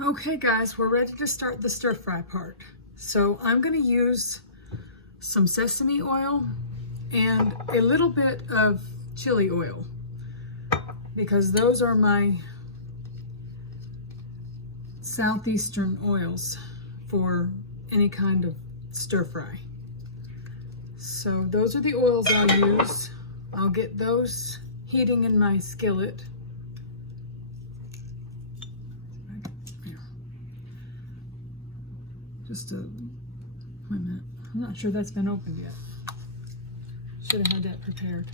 Okay guys, we're ready to start the stir fry part. So I'm going to use some sesame oil and a little bit of chili oil because those are my southeastern oils for any kind of stir fry. So those are the oils I'll use. I'll get those heating in my skillet. Wait a minute. I'm not sure that's been opened yet. Should have had that prepared.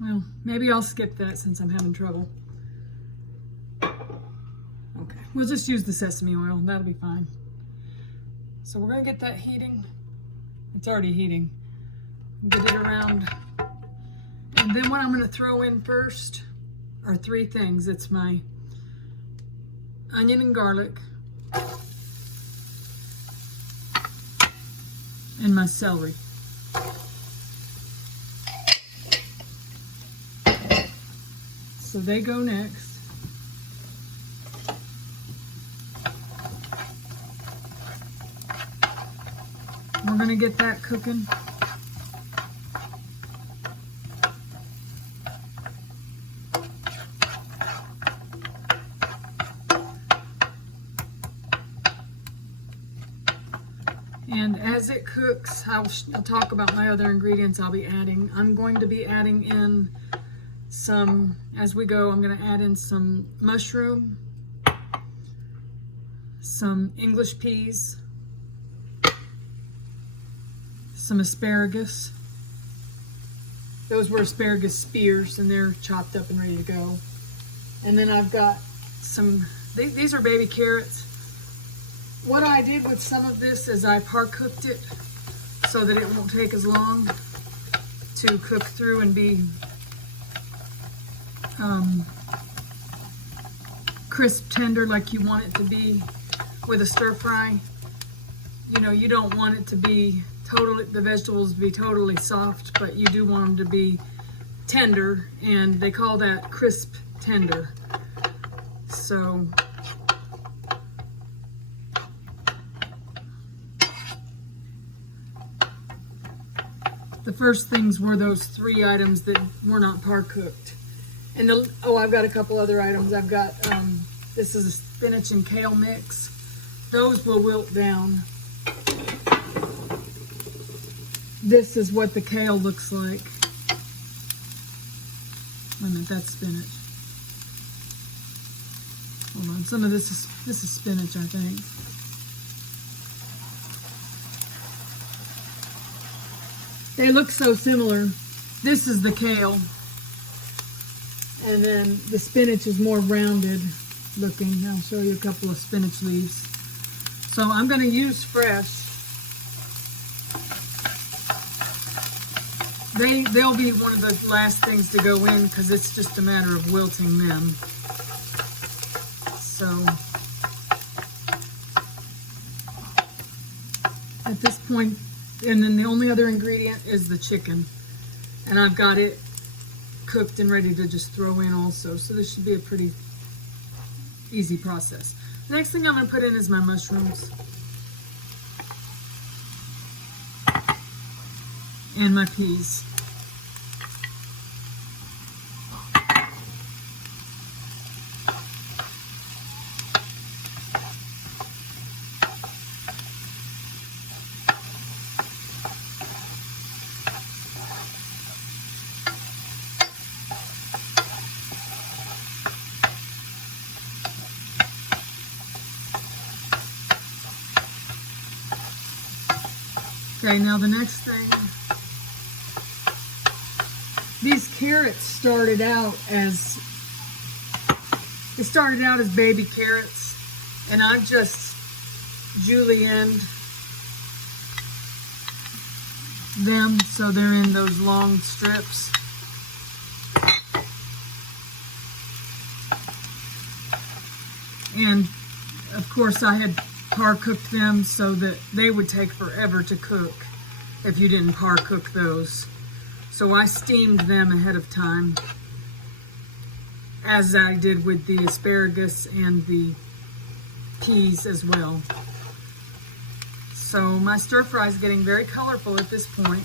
Well, maybe I'll skip that since I'm having trouble. Okay, we'll just use the sesame oil. That'll be fine. So we're gonna get that heating. It's already heating. Get it around. And then what I'm gonna throw in first are three things. It's my onion and garlic, and my celery. So they go next. We're gonna get that cooking. And as it cooks, I'll talk about my other ingredients I'll be adding. I'm going to be adding in some, as we go, I'm going to add in some mushroom, some English peas, some asparagus. Those were asparagus spears and they're chopped up and ready to go. And then I've got some, these are baby carrots. What I did with some of this is I par-cooked it so that it won't take as long to cook through and be crisp, tender like you want it to be with a stir fry. You know, you don't want it to be totally, the vegetables to be totally soft, but you do want them to be tender, and they call that crisp tender. So the first things were those three items that were not par-cooked. And I've got a couple other items. I've got, this is a spinach and kale mix. Those will wilt down. This is what the kale looks like. Wait a minute, that's spinach. Hold on, some of this is spinach, I think. They look so similar. This is the kale. And then the spinach is more rounded looking. I'll show you a couple of spinach leaves. So I'm going to use fresh. They'll be one of the last things to go in because it's just a matter of wilting them. So at this point, and then the only other ingredient is the chicken. And I've got it cooked and ready to just throw in also. So this should be a pretty easy process. The next thing I'm going to put in is my mushrooms. And my peas. Okay, now the next thing, these carrots started out as baby carrots, and I've just julienned them so they're in those long strips. And of course I had par-cooked them so that they would take forever to cook if you didn't par-cook those. So I steamed them ahead of time. as I did with the asparagus and the peas as well. So my stir fry is getting very colorful at this point.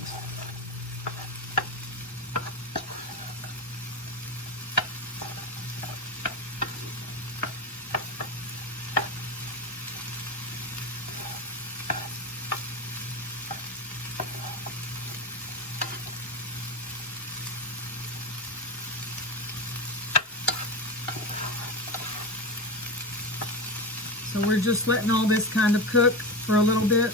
So we're just letting all this kind of cook for a little bit.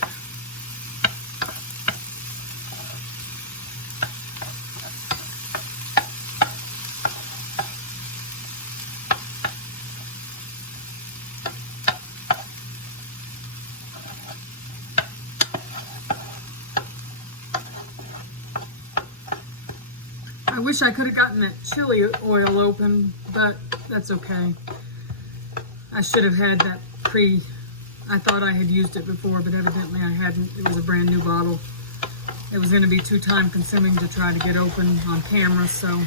I wish I could have gotten that chili oil open, but that's okay. I should have had that I thought I had used it before, but evidently I hadn't. It was a brand new bottle. It was going to be too time consuming to try to get open on camera, so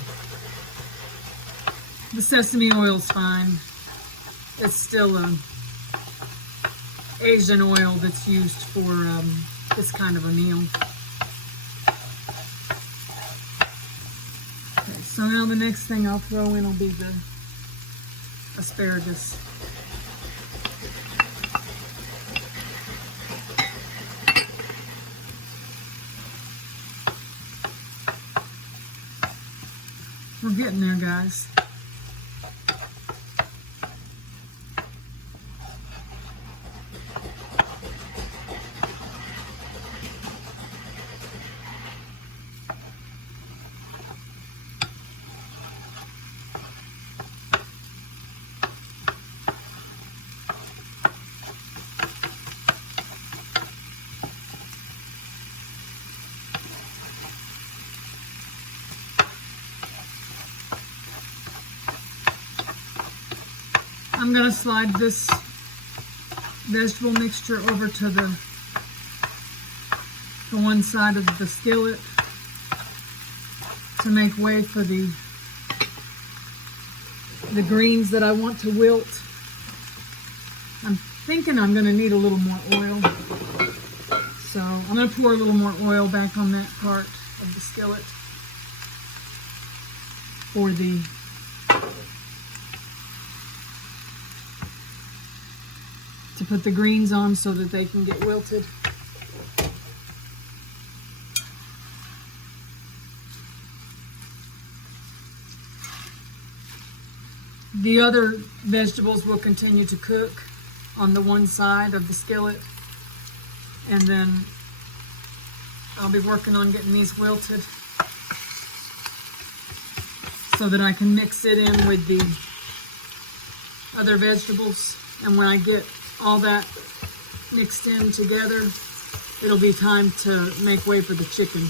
the sesame oil's fine. It's still Asian oil that's used for this kind of a meal. Okay, so now the next thing I'll throw in will be the asparagus. We're getting there, guys. I'm going to slide this vegetable mixture over to the one side of the skillet to make way for the greens that I want to wilt. I'm thinking I'm going to need a little more oil. So I'm going to pour a little more oil back on that part of the skillet for to put the greens on so that they can get wilted. The other vegetables will continue to cook on the one side of the skillet, and then I'll be working on getting these wilted so that I can mix it in with the other vegetables. And when I get all that mixed in together, it'll be time to make way for the chicken.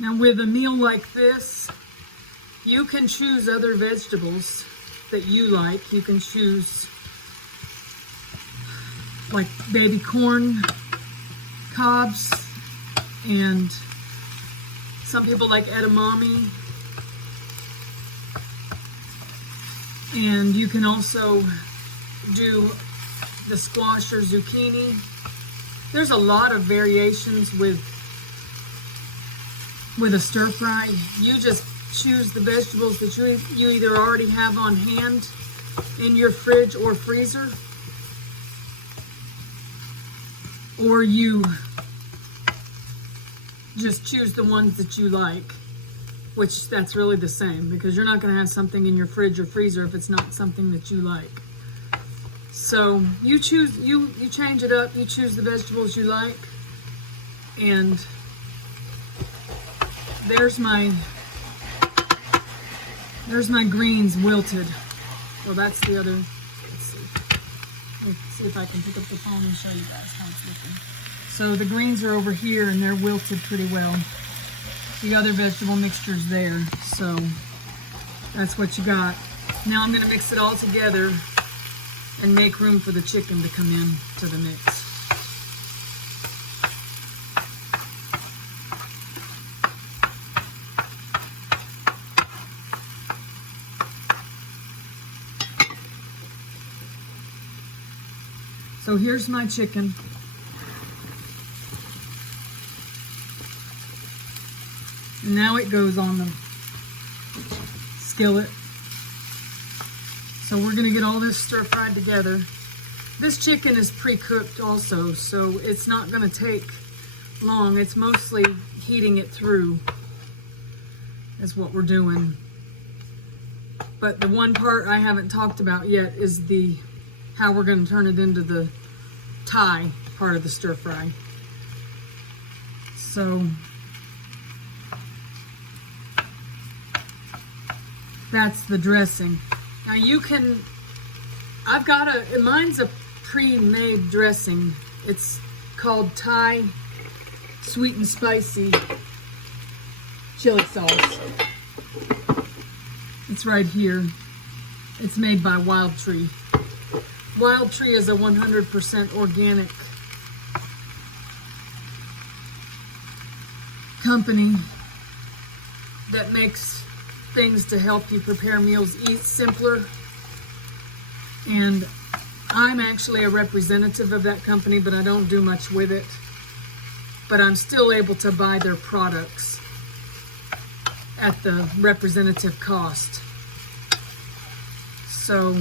Now with a meal like this, you can choose other vegetables that you like. You can choose like baby corn cobs, and some people like edamame. And you can also do the squash or zucchini. There's a lot of variations with a stir fry. You just choose the vegetables that you either already have on hand in your fridge or freezer, or you just choose the ones that you like, which that's really the same, because you're not going to have something in your fridge or freezer if it's not something that you like. So you choose, you change it up, you choose the vegetables you like, and there's my There's my greens wilted. Well, that's the other. Let's see if I can pick up the phone and show you guys how it's looking. So the greens are over here and they're wilted pretty well. The other vegetable mixture's there. So that's what you got. Now I'm going to mix it all together and make room for the chicken to come in to the mix. So here's my chicken. And now it goes on the skillet. So we're gonna get all this stir fried together. This chicken is pre-cooked also, so it's not gonna take long. It's mostly heating it through is what we're doing. But the one part I haven't talked about yet is how we're gonna turn it into the Thai part of the stir fry. So that's the dressing. Now you can, mine's a pre-made dressing. It's called Thai sweet and spicy chili sauce. It's right here. It's made by Wild Tree. Wild Tree is a 100% organic company that makes things to help you prepare meals, eat simpler. And I'm actually a representative of that company, but I don't do much with it. But I'm still able to buy their products at the representative cost. So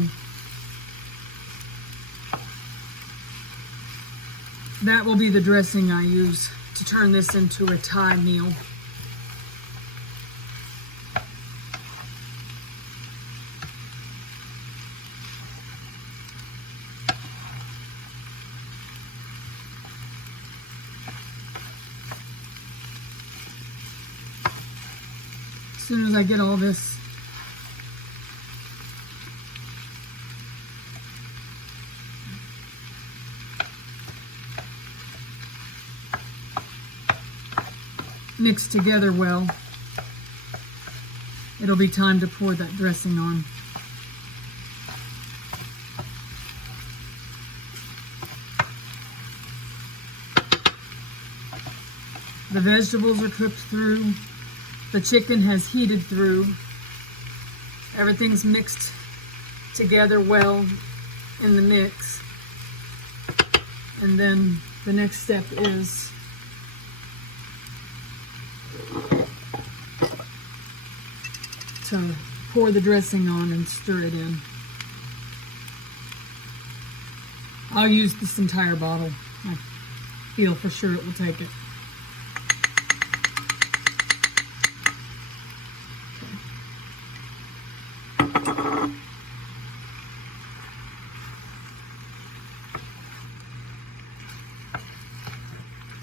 that will be the dressing I use to turn this into a Thai meal. As soon as I get all this mixed together well, it'll be time to pour that dressing on. The vegetables are cooked through. The chicken has heated through. Everything's mixed together well in the mix. And then the next step is to pour the dressing on and stir it in. I'll use this entire bottle. I feel for sure it will take it.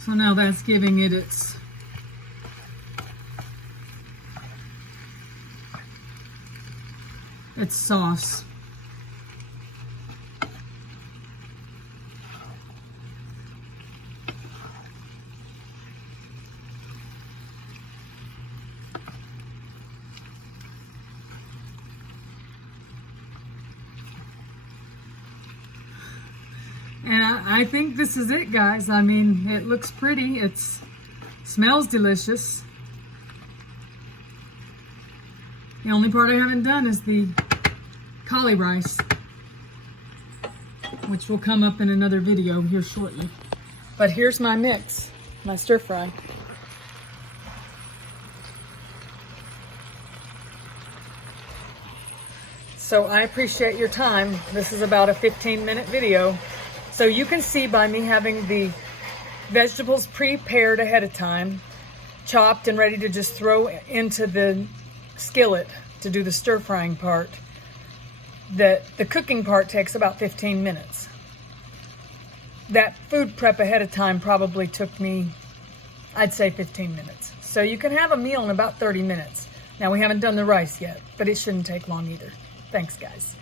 So now that's giving it its sauce. And I think this is it, guys. I mean, it looks pretty. It smells delicious. The only part I haven't done is the Cauli-Rice, which will come up in another video here shortly. But here's my mix, my stir fry. So I appreciate your time. This is about a 15-minute video. So you can see by me having the vegetables prepared ahead of time, chopped and ready to just throw into the skillet to do the stir frying part, that the cooking part takes about 15 minutes. That food prep ahead of time probably took me, I'd say 15 minutes. So you can have a meal in about 30 minutes. Now we haven't done the rice yet, but it shouldn't take long either. Thanks, guys.